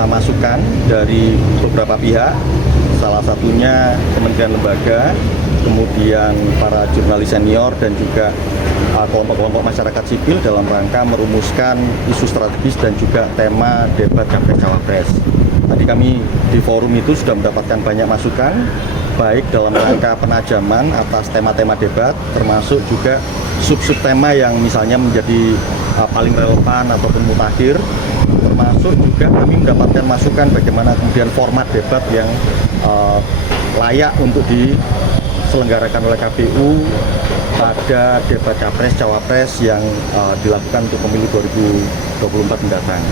menerima masukan dari beberapa pihak, salah satunya kementerian lembaga, kemudian para jurnalis senior dan juga kelompok-kelompok masyarakat sipil dalam rangka merumuskan isu strategis dan juga tema debat Capres-Cawapres. Tadi kami di forum itu sudah mendapatkan banyak masukan, baik dalam rangka penajaman atas tema-tema debat, termasuk juga sub-sub tema yang misalnya menjadi paling relevan ataupun mutakhir, termasuk juga kami mendapatkan masukan bagaimana kemudian format debat yang layak untuk diselenggarakan oleh KPU pada debat Capres-Cawapres yang dilakukan untuk pemilu 2024 mendatang.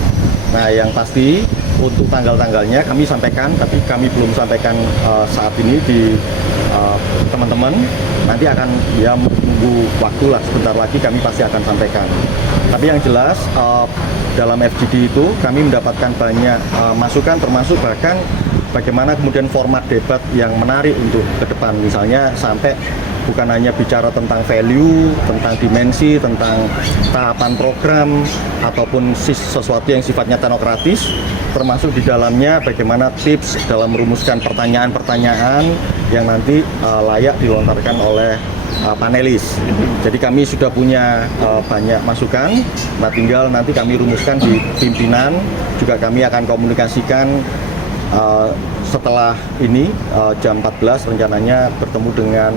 Nah, yang pasti untuk tanggal-tanggalnya kami sampaikan, tapi kami belum sampaikan saat ini di teman-teman. Nanti akan ya menunggu waktu lah, sebentar lagi kami pasti akan sampaikan. Tapi yang jelas dalam FGD itu kami mendapatkan banyak masukan, termasuk bahkan bagaimana kemudian format debat yang menarik untuk ke depan. Misalnya sampai bukan hanya bicara tentang value, tentang dimensi, tentang tahapan program, ataupun sesuatu yang sifatnya teknokratis, termasuk di dalamnya bagaimana tips dalam merumuskan pertanyaan-pertanyaan yang nanti layak dilontarkan oleh panelis. Jadi kami sudah punya banyak masukan, nah tinggal nanti kami rumuskan di pimpinan, juga kami akan komunikasikan setelah ini jam 14 rencananya bertemu dengan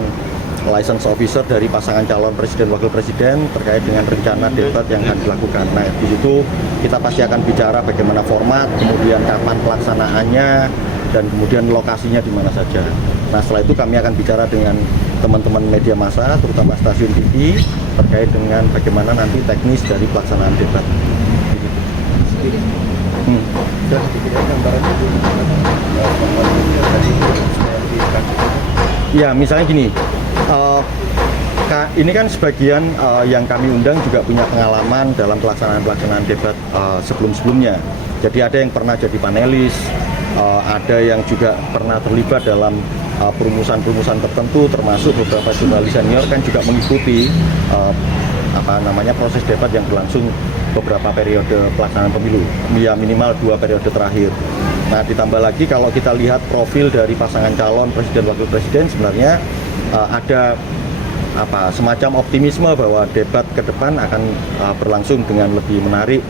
license officer dari pasangan calon presiden wakil presiden terkait dengan rencana debat yang akan dilakukan. Nah, di situ kita pasti akan bicara bagaimana format, kemudian kapan pelaksanaannya, dan kemudian lokasinya di mana saja. Nah, setelah itu kami akan bicara dengan teman-teman media massa, terutama stasiun TV, terkait dengan bagaimana nanti teknis dari pelaksanaan debat. Ya, misalnya gini, ini kan sebagian yang kami undang juga punya pengalaman dalam pelaksanaan debat sebelum-sebelumnya. Jadi ada yang pernah jadi panelis, ada yang juga pernah terlibat dalam perumusan-perumusan tertentu, termasuk beberapa jurnalis senior kan juga mengikuti proses debat yang berlangsung beberapa periode pelaksanaan pemilu, ya minimal 2 periode terakhir. Nah, ditambah lagi kalau kita lihat profil dari pasangan calon presiden wakil presiden, sebenarnya ada semacam optimisme bahwa debat ke depan akan berlangsung dengan lebih menarik.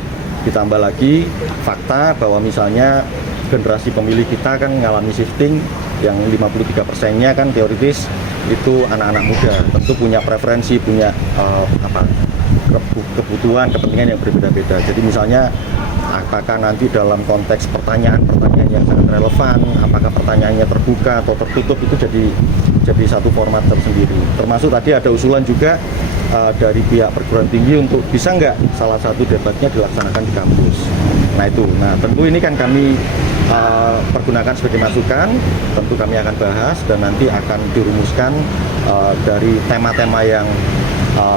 Ditambah lagi fakta bahwa misalnya generasi pemilih kita kan mengalami shifting yang 53%-nya kan teoritis itu anak-anak muda, tentu punya preferensi, punya kebutuhan, kepentingan yang berbeda-beda. Jadi misalnya apakah nanti dalam konteks pertanyaan-pertanyaan yang sangat relevan, apakah pertanyaannya terbuka atau tertutup, itu jadi satu format tersendiri. Termasuk tadi ada usulan juga dari pihak perguruan tinggi untuk bisa nggak salah satu debatnya dilaksanakan di kampus. Nah itu, tentu ini kan kami pergunakan sebagai masukan, tentu kami akan bahas dan nanti akan dirumuskan dari tema-tema yang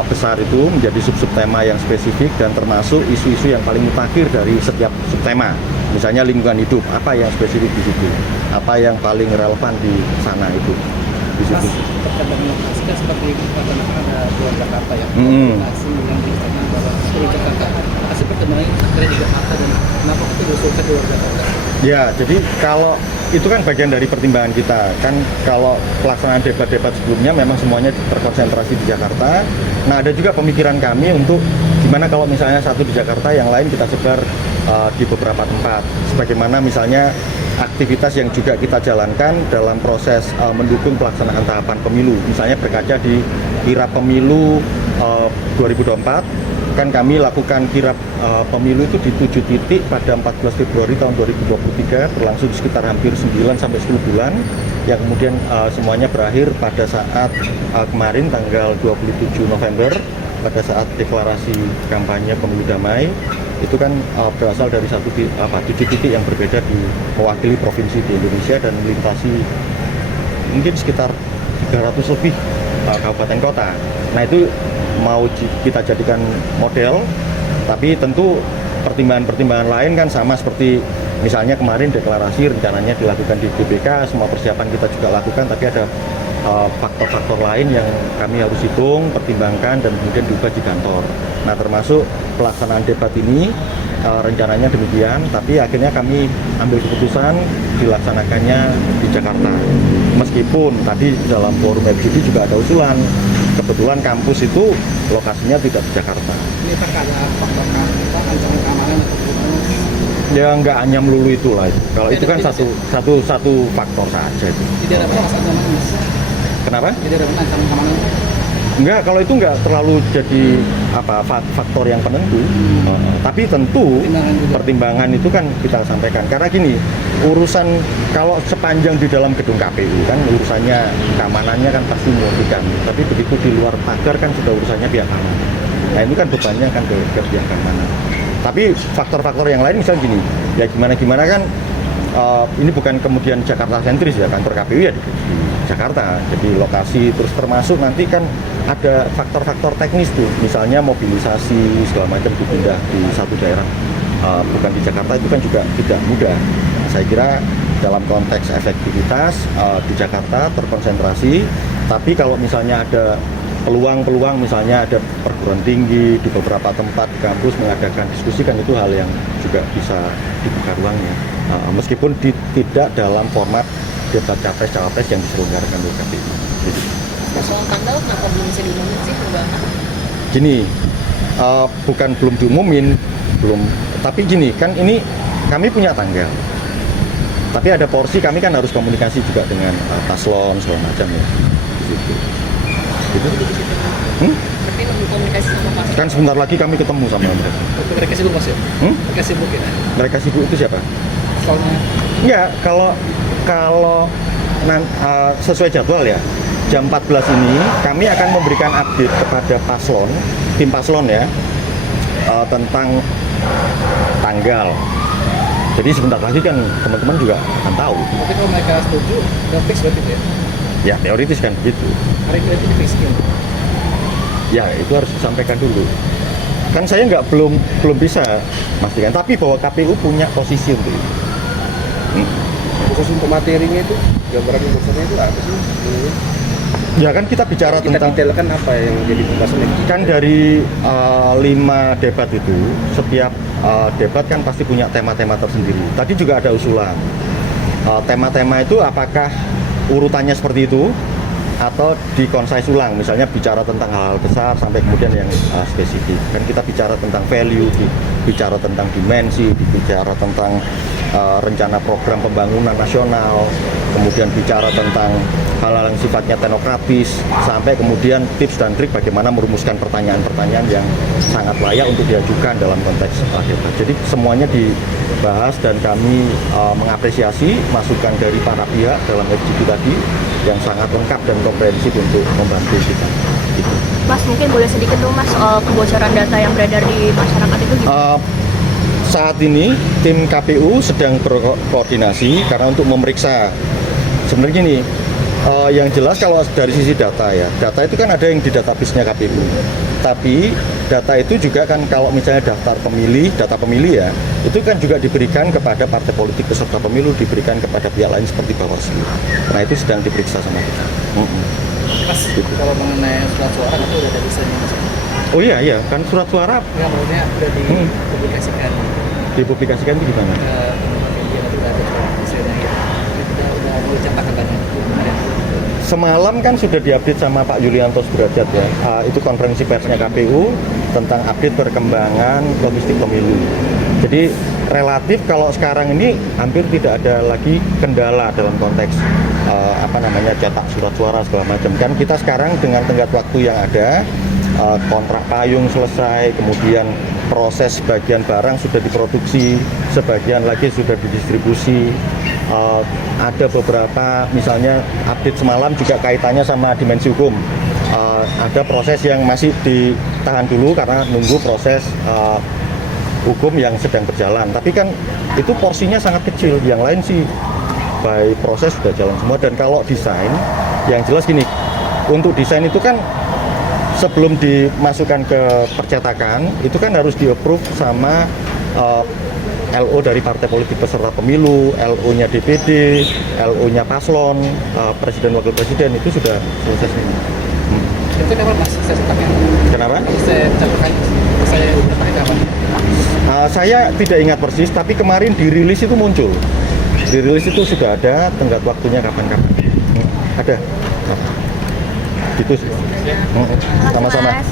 besar itu menjadi sub-sub tema yang spesifik dan termasuk isu-isu yang paling mutakhir dari setiap subtema. Misalnya lingkungan hidup, apa yang spesifik di situ, apa yang paling relevan di sana itu. Di situ. Terkait dengan lokasi kan seperti katakan ada Keluar Jakarta ya. Lokasi yang dikatakan bahwa Keluar Jakarta hasil pertemuan akhirnya di Jakarta dan kenapa kita diusulkan Keluar Jakarta? Ya, jadi kalau itu kan bagian dari pertimbangan kita kan, kalau pelaksanaan debat-debat sebelumnya memang semuanya terkonsentrasi di Jakarta. Nah, ada juga pemikiran kami untuk gimana kalau misalnya satu di Jakarta, yang lain kita sebar di beberapa tempat, sebagaimana misalnya aktivitas yang juga kita jalankan dalam proses mendukung pelaksanaan tahapan pemilu. Misalnya berkaca di kirap pemilu 2024 kan kami lakukan kirap pemilu itu di 7 titik pada 14 Februari tahun 2023, berlangsung sekitar hampir 9-10 bulan, yang kemudian semuanya berakhir pada saat kemarin tanggal 27 November pada saat deklarasi kampanye pemilu damai. Itu kan berasal dari 7 titik yang berbeda di mewakili provinsi di Indonesia dan melintasi mungkin sekitar 300 lebih kabupaten kota. Nah, itu mau kita jadikan model, tapi tentu pertimbangan-pertimbangan lain kan sama seperti misalnya kemarin deklarasi rencananya dilakukan di GBK, semua persiapan kita juga lakukan, tapi ada faktor-faktor lain yang kami harus hitung, pertimbangkan, dan kemudian diubah di kantor. Nah, termasuk pelaksanaan debat ini rencananya demikian, tapi akhirnya kami ambil keputusan dilaksanakannya di Jakarta. Meskipun tadi dalam forum FGD juga ada usulan, kebetulan kampus itu lokasinya tidak di Jakarta. Ini apakah ada faktor ancaman keamanan atau Ya nggak hanya melulu itulah. Kalau itu kan satu faktor saja itu. tidak ada ancaman mas? Kenapa? Tidak ada ancaman keamanan? Enggak, kalau itu enggak terlalu jadi faktor yang penentu. Tapi tentu pertimbangan itu kan kita sampaikan. Karena gini, urusan kalau sepanjang di dalam gedung KPU kan urusannya keamanannya kan pasti memungkinkan. Tapi begitu di luar pagar kan sudah urusannya pihak keamanan. Nah itu kan bebannya kan ke pihak keamanan. Tapi faktor-faktor yang lain misalnya gini, ya gimana kan ini bukan kemudian Jakarta sentris ya, kantor KPU ya di Jakarta, jadi lokasi terus termasuk nanti kan ada faktor-faktor teknis tuh, misalnya mobilisasi segala macam dipindah di satu daerah bukan di Jakarta itu kan juga tidak mudah. Saya kira dalam konteks efektivitas di Jakarta terkonsentrasi, tapi kalau misalnya ada peluang misalnya ada perguruan tinggi di beberapa tempat di kampus mengadakan diskusi kan itu hal yang juga bisa dibuka ruangnya, meskipun tidak dalam format debat capres-cawapres yang diselenggarakan oleh KPU. Soal tanggal kenapa belum bisa diumumin sih perubahan? Gini, bukan belum diumumin, tapi gini kan ini kami punya tanggal. Tapi ada porsi kami kan harus komunikasi juga dengan paslon segala macam ya. Gitu. Berarti nunggu komunikasi sama paslon. Kan sebentar lagi kami ketemu sama mereka. Mereka sibuk mas ya? Mereka sibuk ya? Mereka sibuk itu siapa? Soalnya Enggak, kalau sesuai jadwal ya, jam 14 ini kami akan memberikan update kepada paslon, tim paslon ya, tentang tanggal. Jadi sebentar lagi kan teman-teman juga akan tahu. tapi kalau mereka setuju, udah fix berarti ya? Ya teoritis kan begitu. Hari ini itu fix kan? Ya itu harus disampaikan dulu. Kan saya belum bisa pastikan, tapi bahwa KPU punya posisi untuk itu. Khusus untuk materinya itu, gambaran besarnya itu apa sih? Ya kan kita bicara Kita tentang detailkan apa yang jadi pembahasan kan dari 5 debat itu, setiap debat kan pasti punya tema-tema tersendiri. Tadi juga ada usulan. Tema-tema itu apakah urutannya seperti itu atau dikonsais ulang, misalnya bicara tentang hal-hal besar sampai kemudian yang spesifik. Kan kita bicara tentang value, bicara tentang dimensi, bicara tentang rencana program pembangunan nasional, kemudian bicara tentang hal-hal yang sifatnya teknokratis, sampai kemudian tips dan trik bagaimana merumuskan pertanyaan-pertanyaan yang sangat layak untuk diajukan dalam konteks debat. Jadi semuanya dibahas dan kami mengapresiasi masukan dari para pihak dalam FGD tadi yang sangat lengkap dan komprehensif untuk membantu kita. Gitu. Mas, mungkin boleh sedikit tuh mas soal kebocoran data yang beredar di masyarakat itu gimana? Saat ini tim KPU sedang berkoordinasi karena untuk memeriksa. Sebenarnya gini, yang jelas kalau dari sisi data ya, data itu kan ada yang di database-nya KPU. Tapi data itu juga kan kalau misalnya daftar pemilih, data pemilih ya, itu kan juga diberikan kepada partai politik peserta pemilu, diberikan kepada pihak lain seperti Bawaslu. Nah itu sedang diperiksa sama kita. Mas, kalau mengenai surat suara itu udah ada desainnya mas? Oh iya, kan surat suara Enggak, maksudnya udah dipublikasikan dipublikasikan itu gimana? ke media itu udah ada surat desainnya ya. Udah mulai cetak katanya kemarin. Semalam kan sudah diupdate sama Pak Yulianto Sudrajat ya, itu konferensi persnya KPU tentang update perkembangan logistik pemilu. Jadi relatif kalau sekarang ini hampir tidak ada lagi kendala dalam konteks cetak surat suara segala macam. Kan kita sekarang dengan tenggat waktu yang ada, kontrak payung selesai, kemudian proses sebagian barang sudah diproduksi, sebagian lagi sudah didistribusi. Ada beberapa misalnya update semalam juga kaitannya sama dimensi hukum. Ada proses yang masih ditahan dulu karena nunggu proses hukum yang sedang berjalan. Tapi kan itu porsinya sangat kecil. Yang lain sih by proses sudah jalan semua. Dan kalau desain, yang jelas gini, untuk desain itu kan sebelum dimasukkan ke percetakan itu kan harus di-approve sama LO dari partai politik peserta pemilu, LO-nya DPD, LO-nya paslon, presiden wakil presiden itu sudah selesai semua. Itu kenapa mas saya cetaknya? Kenapa? Saya cetakkan, saya cetaknya kapan? Saya tidak ingat persis, tapi kemarin dirilis itu muncul. Dirilis itu sudah ada tenggat waktunya kapan-kapan. Ada. Gitu sih. Makasih, Sama-sama. Mas.